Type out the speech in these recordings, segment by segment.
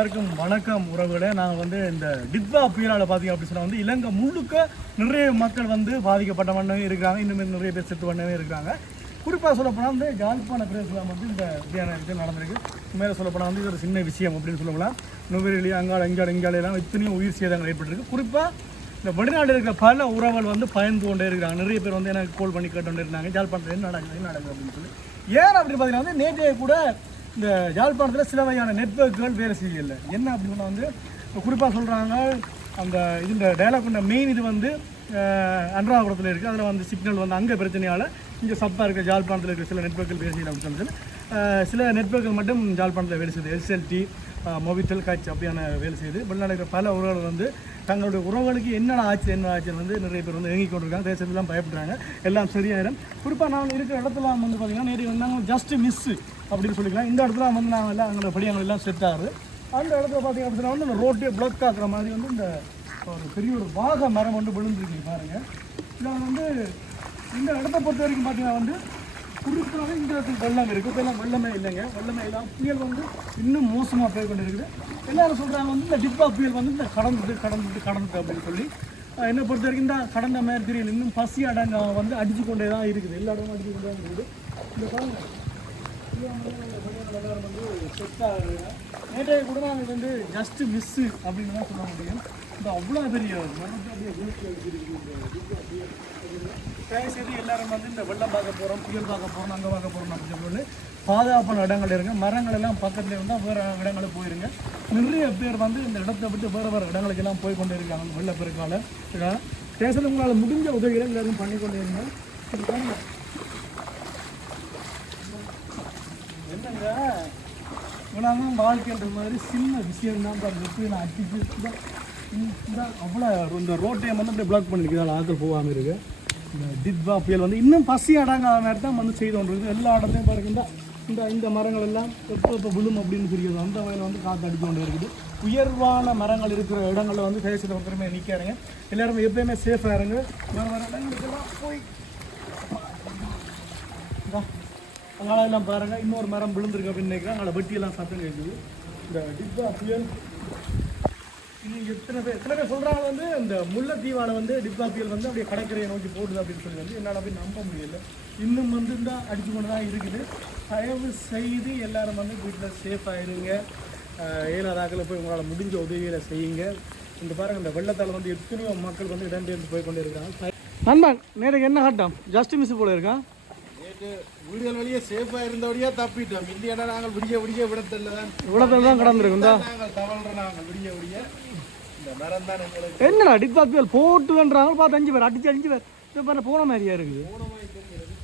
எல்லாருக்கும் வணக்கம் உறவுகளே. நாங்கள் வந்து இந்த டித்வா புயலால் பார்த்தீங்க அப்படின்னு சொன்னால் வந்து இலங்கை முழுக்க நிறைய மக்கள் வந்து பாதிக்கப்பட்ட வண்ணமே இருக்கிறாங்க. இன்னும் நிறைய பேர் செத்து வண்ணமே இருக்கிறாங்க. குறிப்பாக சொல்லப்போனால் வந்து ஜாழ்ப்பாண பிரதேசத்தில் வந்து இந்த இப்படியான இது நடந்திருக்கு. மேலே சொல்லப்போனால் வந்து இது ஒரு சின்ன விஷயம் அப்படின்னு சொல்லலாம் நுவரெலி அங்காள் இங்காள இங்கால இத்தனையும் உயிர் சேதங்கள் ஏற்பட்டிருக்கு. குறிப்பாக இந்த வெளிநாட்டில் இருக்கிற பல உறவுகள் வந்து பயந்து கொண்டே இருக்கிறாங்க. நிறைய பேர் வந்து எனக்கு கால் பண்ணி கேட்டு இருந்தாங்க. ஜாழ்ப்பாணத்தில் என்ன நடக்குது என்ன நடக்குது அப்படின்னு சொல்லி. ஏன் அப்படின்னு பார்த்தீங்கன்னா வந்து நேற்றைய கூட இந்த யாழ்ப்பாணத்தில் சில வகையான நெட்ஒர்க்குகள் வேலை செய்யல. என்ன அப்படின்னா வந்து குறிப்பாக சொல்கிறாங்க அந்த இந்த டயலாக் பண்ண மெயின் இது வந்து அன்றாபுரத்தில் இருக்குது அதில் வந்து சிக்னல் வந்து அங்கே பிரச்சனையால் இங்கே சப்பாக இருக்க ஜாழ்ப்பாணத்தில் இருக்கிற சில நெட்ஒர்க்கில் வேலை செய்யல அப்படின்னு சொல்லி சில நெட்ஒர்க்குகள் மட்டும் ஜாழ்ப்பாணத்தில் வேலை செய்யுது எஸ்எல்டி மொபிட்டல் காட்சி அப்படியான வேலை செய்யுது வெளிநாடு பல உறவுகள் வந்து தங்களுடைய உறவுகளுக்கு என்னென்ன ஆச்சு என்ன ஆச்சுன்னு வந்து நிறைய பேர் வந்து இயங்கி கொண்டிருக்காங்க. தேசத்துலாம் பயப்படுறாங்க. எல்லாம் சரியாயிரும். குறிப்பாக நான் இருக்கிற இடத்துல வந்து பார்த்தீங்கன்னா நேரில் வந்தாங்க ஜஸ்ட்டு ஜஸ்ட் அப்படின்னு சொல்லிக்கலாம். இந்த இடத்துல வந்து நாங்கள் எல்லாம் எங்களோட படியங்கள் எல்லாம் செட் ஆகுது. அந்த இடத்துல பார்த்தீங்க அப்படின்னா வந்து இந்த ரோட்டே பிளாக் ஆக்குற மாதிரி வந்து இந்த ஒரு பெரிய ஒரு வாக மரம் வந்து விழுந்துருக்கு பாருங்க. இதில் வந்து இந்த இடத்த பொறுத்த வரைக்கும் பார்த்தீங்கன்னா வந்து குறிப்பாக இந்த இடத்துல வெள்ளம் இருக்குது இப்போ எல்லாம் வெள்ளமே இல்லைங்க. வெள்ளமே இல்லாம புயல் வந்து இன்னும் மோசமாக போய் கொண்டு இருக்குது எல்லாரும் சொல்கிறாங்க வந்து இந்த டிப்பா புயல் வந்து இந்த கடந்துட்டு கடந்துட்டு கடந்துட்டு அப்படின்னு சொல்லி. என்னை பொறுத்த வரைக்கும் இந்த கடந்த மாதிரி தெரியல. இன்னும் பசி அடங்க வந்து அடிச்சு கொண்டே தான் இருக்குது. எல்லா இடமும் அடிச்சு கொண்டே தான் இருக்குது. இந்த நேற்றைய கூட நாங்கள் வந்து ஜஸ்ட் மிஸ்ஸு அப்படின்னு தான் சொல்ல முடியும் இந்த அவ்வளோ பெரிய மரத்தை எல்லாரும் வந்து இந்த வெள்ளம் பார்க்க போகிறோம் புயல் பார்க்க போகிறோம் அங்கே பார்க்க போகிறோம் அப்படின்னு சொல்லி பாதுகாப்பான இடங்கள் இருங்க மரங்கள் எல்லாம் பக்கத்தில் இருந்தால் வேறு இடங்களுக்கு போயிருங்க நிறைய பேர் வந்து இந்த இடத்த விட்டு வேறு வேறு இடங்களுக்கு எல்லாம் போய் கொண்டு இருக்காங்க வெள்ளப்பெருக்கால தேசத்தில் உங்களால் முடிஞ்ச உதவிகளை எல்லாரும் பண்ணி கொண்டு இருங்க இது வாழ்க்கைன்ற மாதிரி சின்ன விஷயம் தான் பாருங்க நான் அடிச்சு தான் இந்த அவ்வளோ இந்த ரோட்டையை வந்து அப்படியே பிளாக் பண்ணிருக்கு ஆட்கள் போகாமல் இருக்கு. இந்த டிட்வா புயல் வந்து இன்னும் பசி அடங்காத மாதிரி தான் வந்து செய்து கொண்டுருக்குது எல்லா இடத்தையும் பாருங்க. இந்த இந்த மரங்கள் எல்லாம் எப்போ இப்போ விழும் அப்படின்னு தெரியுது. அந்த வகையில் வந்து காற்று அடித்து கொண்டு இருக்குது. உயர்வான மரங்கள் இருக்கிற இடங்களில் வந்து தேசத்தை ஒருத்தருமே நிற்கிறாங்க எல்லாருமே எப்பயுமே சேஃபாக இருங்க. வேறு வேறு இடங்களுக்கெல்லாம் போய் இந்தா, அதனால் எல்லாம் பாருங்க இன்னொரு மரம் விழுந்திருக்கு அப்படின்னு நினைக்கிறேன். அங்கே வட்டியெல்லாம் சத்தம் கேட்குது இந்த டிப்பா புயல். இன்னும் எத்தனை பேர் எத்தனை பேர் சொல்கிறாங்க வந்து இந்த முல்லைத்தீவான வந்து டிப்பா புயல் வந்து அப்படியே கடற்கரையை நோக்கி போடுது அப்படின்னு சொல்லி வந்து என்னால் போய் நம்ப முடியல. இன்னும் வந்து இந்த அடிச்சு கொண்டு தான் இருக்குது. தயவு செய்து எல்லாரும் வந்து வீட்டில் சேஃபாக இருங்க ஏழாதாக்கில் போய் உங்களால் முடிஞ்ச உதவிகளை செய்யுங்க. இந்த பாருங்க இந்த வெள்ளத்தால் வந்து எத்தனையோ மக்கள் வந்து இடம்பெயர்ந்து போய் கொண்டு இருக்காங்க நண்பன் நேரம் என்ன கட்டம்? ஜஸ்ட் மிஸ் போல இருக்கான் நேற்று வீடுகள் வழியே சேஃபா இருந்தபடியா தப்பிட்டோம். இல்லையானா நாங்கள் விடிய விடிய விடத்தில்ல. தான் இவ்வளோதான் தான் கடந்திருக்கும் நாங்கள் தவழ்ற நாங்கள் விடிய விடிய. இந்த மரம் தான் எங்களுக்கு. என்னடா டிப்பா புயல் போட்டுன்றாங்க பார்த்து அஞ்சு பேர் அடிச்சு அஞ்சு பேர். இது பண்ண போன மாதிரியா இருக்குது.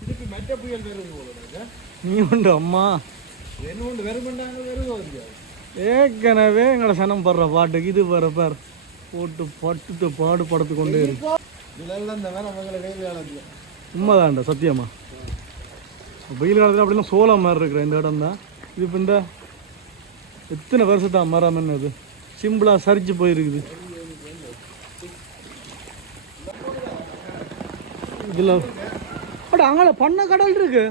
திருப்பி மெட்ட புயல் வருது போல. நீ உண்டு அம்மா. என்ன ஒன்று வெறுமண்டாங்க வருவது ஏற்கனவே எங்களோட சனம் படுற பாட்டுக்கு இது வர பார். போட்டு பட்டுட்டு பாடு படுத்து கொண்டே இருக்கு. இதெல்லாம் இந்த மேலே அவங்களை வெயில் காலத்துல. உண்மைதான்டா சத்தியமா? வெயில் காலத்தில் அப்படிலாம் சோளம் மாதிரி இருக்கிற இந்த இடம் தான் இது இப்போ இந்த எத்தனை வருஷத்தான் மரம் என்னது சிம்பிளாக சரிச்சு போயிருக்குது. இதில் அட அங்கே பண்ண கடல் இருக்கு.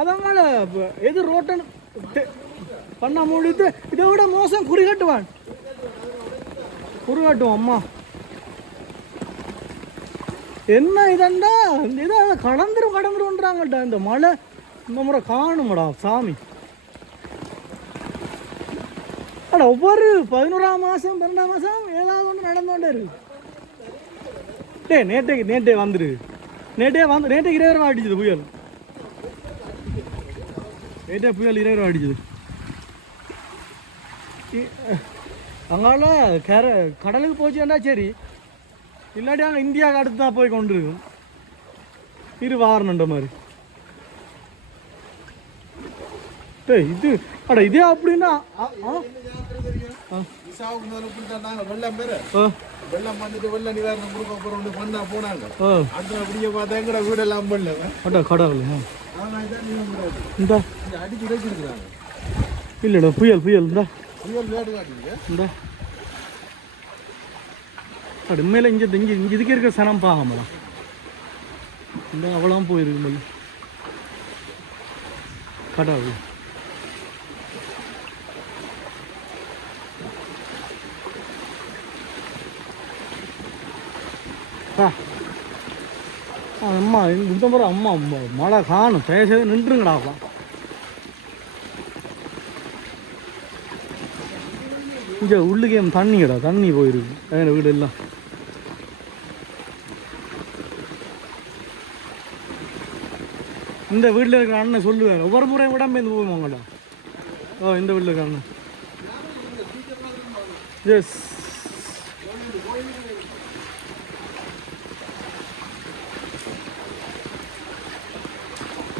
அதனால எது ரோட்டன் பண்ண முடித்து இதை விட மோசம் குறிகட்டுவான் குறிகாட்டுவான் அம்மா. என்ன இதண்டா? இதை கடந்துரும் கடந்துருன்றாங்கடா இந்த மழை இந்த முறை காணுமடா சாமி. அட ஒவ்வொரு பதினோராம் மாதம் பன்னெண்டாம் மாதம் ஏழாவது ஒன்று நடந்து கொண்டே இருக்கு. டே நேற்றைக்கு நேற்றே வந்துரு. நேற்றே வந்து நேற்றைக்கு இருபது ரூபா அடிச்சது புயல். நேற்றே புயல் இருபது ரூபா அடிச்சது. இ- அங்கால கர கடலுக்கு போச்சுன்னா சரி. இல்லாட்டி அங்கே இந்தியாவுக்கு அடுத்து தான் போய் கொண்டு இருக்கும் இரு வாரணுன்ற மாதிரி. டேய் இது அட இதே அப்படின்னா ஆ, ஆ, ஆ, விசாவுக்கு முதல்ல இப்படி வெள்ளம் பேர் ஆ, வெள்ளம் வந்துட்டு வெள்ள நிவாரணம் கொடுக்க போகிறோம் பண்ணா போனாங்க ஆ, அடுத்த அப்படியே பார்த்தா எங்கட வீடெல்லாம் பண்ணல அட கடவுளே ஆ. ஆனால் இந்த. இந்த அடிச்சு வச்சிருக்கிறாங்க இல்லைடா புயல் புயல் இந்த. புயல் வேடு காட்டுங்க இந்த. அட உண்மையில இங்கே இங்கே இங்கே இதுக்கே இருக்கிற சனம் பாகமடா. இந்த அவ்வளோ போயிருக்கு மேலே கடவுள். அம்மா இந்த முறை அம்மா அம்மா மழை காணும் பேசவே நின்றுங்கடாப்பா இங்கே உள்ளுக்கே தண்ணிடா தண்ணி போயிருக்கு. எங்கள் வீடு எல்லாம் இந்த வீட்டில் இருக்கிற அண்ணன் சொல்லுவார் ஒவ்வொரு முறையும் விடாம இருந்து போவாங்கடா ஓ இந்த வீட்டில் இருக்கிற அண்ணன். எஸ்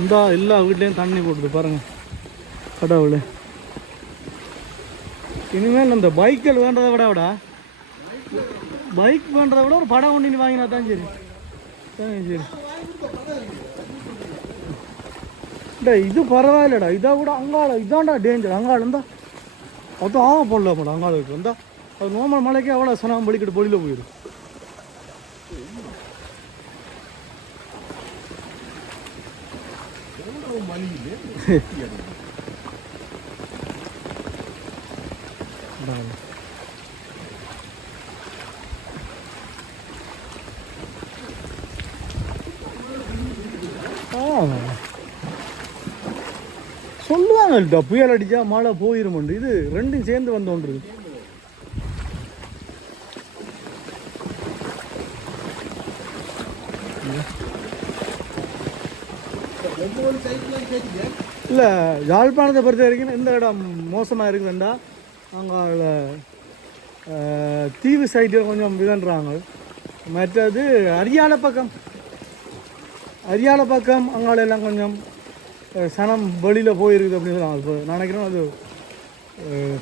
இந்த எல்லா வீட்லேயும் தண்ணி போடுது பாருங்கள் கடவுளே. இனிமேல் இந்த பைக்கில் வேண்டதை விட விட பைக் வேண்டதை விட ஒரு படம் ஒன்று வாங்கினா தான் சரி. சரி. டே இது பரவாயில்லடா. இதை கூட அங்காள இதான்டா டேஞ்சர் அங்காள இருந்தா அதுவும் ஆக போடல போட அங்காளுக்கு வந்தால் அது நோமல் மலைக்கே அவ்வளோ சனம் பலிக்கிட்டு பொழியில் போயிடும். Oh. சொல்லுவாங்கல்டா புயல் அடிச்சா மழை போயிருமண்டு. இது ரெண்டும் சேர்ந்து வந்தோன்றது ஒன்று ஒவ்வொரு சைட்லாம் கேட்டீங்க இல்லை யாழ்ப்பாணத்தை பொறுத்த வரைக்கும் எந்த இடம் மோசமாக இருக்குதுண்டா அங்கே தீவு சைட்டில் கொஞ்சம் இதுன்றாங்க மற்றது அரியாலை பக்கம். அரியாலை பக்கம் அங்கால எல்லாம் கொஞ்சம் சனம் வெளியில் போயிருக்குது அப்படின்னு சொல்லுவாங்க இப்போ நான் நினைக்கிறேன் அது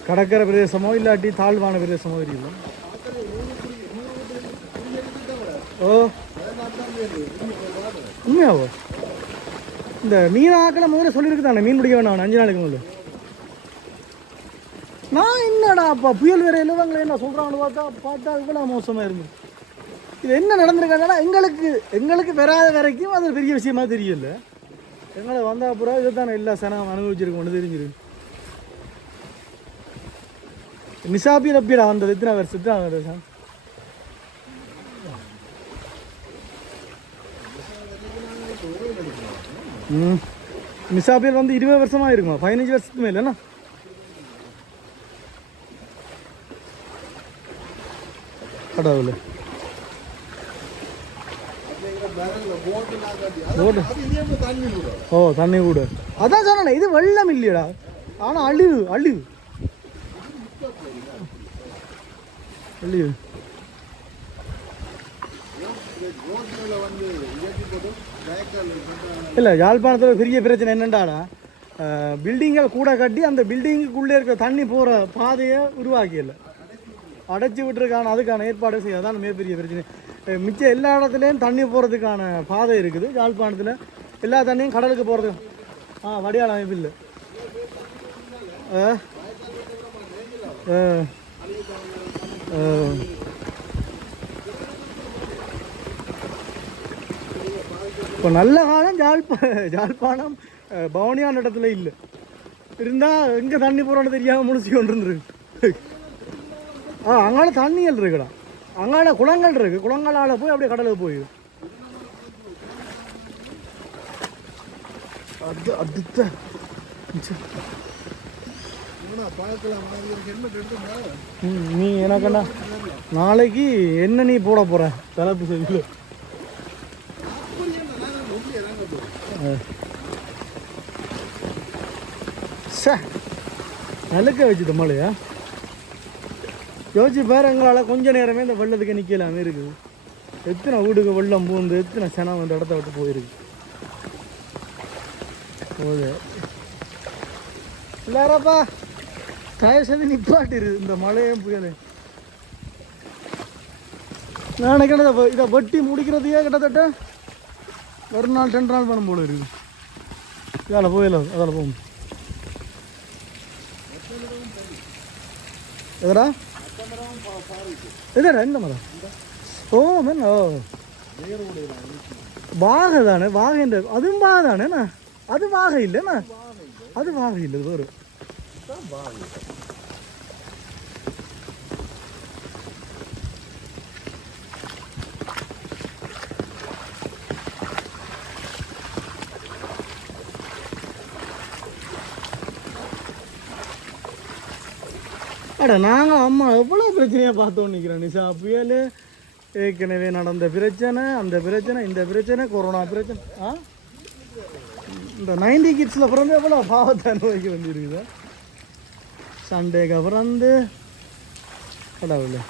கடற்கரை பிரதேசமோ இல்லாட்டி தாழ்வான பிரதேசமோ தெரியல ஓ. உண்மையாவோ? இந்த மீன் ஆக்கலை முதல்ல சொல்லியிருக்குதானே? மீன் பிடிக்க வேணாம். அஞ்சு நாளைக்கு முதல்ல. நான் என்னடா அப்பா புயல் வேற எழுவாங்களே என்ன சொல்கிறாங்கன்னு பார்த்தா பார்த்தா இவ்வளோ மோசமாக இருந்து இது என்ன நடந்திருக்காங்கன்னா எங்களுக்கு எங்களுக்கு வராத வரைக்கும் அது பெரிய விஷயமா தெரியல. எங்களை வந்த அப்புறம் இதை தானே எல்லா சனம் அனுபவிச்சிருக்கோம்னு தெரிஞ்சிருக்கு நிசாபி ரப்பியடா வந்தது. எத்தனை வருஷம் எத்தனை வருஷம்? ம் நிசாபியல் வந்து இருபது வருஷமா இருக்குமா பதினஞ்சு வருஷத்துக்கு மேலண்ணா கடவுள் போட்டு அது இதே மாதிரி தண்ணி விடும் ஓ தண்ணி கூட அதான் சொன்னேன் இது வெள்ளம் இல்லையடா ஆனால் அழிவு அழிவு அழிவு ரோட்டில் வந்து இயக்கி போட்டு வேக்கல் இல்லை யாழ்ப்பாணத்தில் பெரிய பிரச்சனை என்னண்டாடா? பில்டிங்கள் கூட கட்டி அந்த பில்டிங்குக்குள்ளே இருக்கிற தண்ணி போகிற பாதையை உருவாக்கியல அடைச்சி விட்டுருக்கான அதுக்கான ஏற்பாடு செய்ய அதான் மிகப்பெரிய பிரச்சனை. மிச்சம் எல்லா இடத்துலையும் தண்ணி போகிறதுக்கான பாதை இருக்குது. யாழ்ப்பாணத்தில் எல்லா தண்ணியும் கடலுக்கு போகிறது ஆ வடியால் அமைப்பு இல்லை. ஆ ஆ இப்போ நல்ல காலம் ஜாழ்ப்பா ஜாழ்ப்பாணம் பவனியான இடத்துல இல்லை. இருந்தால் எங்கே தண்ணி போகிறோன்னு தெரியாமல் முடிச்சு கொண்டு இருந்துருக்கு ஆ அங்கால தண்ணிகள் இருக்குடா. அங்கால குளங்கள் இருக்குது குளங்களால் போய் அப்படியே கடலுக்கு போயிடும். அது அடுத்த. நீ எனக்குண்ணா நாளைக்கு என்ன நீ போட போற? தலைப்பு செஞ்சு சே நலுக்க வச்சுது மழையா? யோசிச்சு பாரு எங்களால் கொஞ்ச நேரமே இந்த வெள்ளத்துக்கு நிற்கலாமே இருக்குது. எத்தனை வீடுக்கு வெள்ளம் பூந்து எத்தனை சனம் இந்த இடத்த விட்டு போயிருக்கு. போகுது. எல்லாரப்பா தயவு செய்து நிப்பாட்டிரு இந்த மழையும் புயலையும் நான் நினைக்கிறேன் இதை இதை வெட்டி முடிக்கிறதையே கிட்டத்தட்ட ஒரு நாள் ரெண்டு நாள் பண்ணும் போல இருக்குது. இதால் போயில அதில் போகும் எதடா? எதடா இந்த மரம்? Oh man oh. வாகை தானே வாகைன்ற அதுவும் வாகை தானேண்ணா அது வாகை இல்லைண்ணா அது வாகை இல்லை அது வேறு. அட நாங்கள் அம்மா எவ்வளோ பிரச்சனையாக பார்த்தோம் நிற்கிறோம் நிஷா. புயல் ஏற்கனவே நடந்த பிரச்சனை அந்த பிரச்சனை இந்த பிரச்சனை கொரோனா பிரச்சனை ஆ? இந்த நைன்டி கிட்ஸில் பிறந்து எவ்வளோ பாவத்தை அனுபவிக்க வேண்டியிருக்குது? சண்டேக்கு பிறந்து கடவுளே.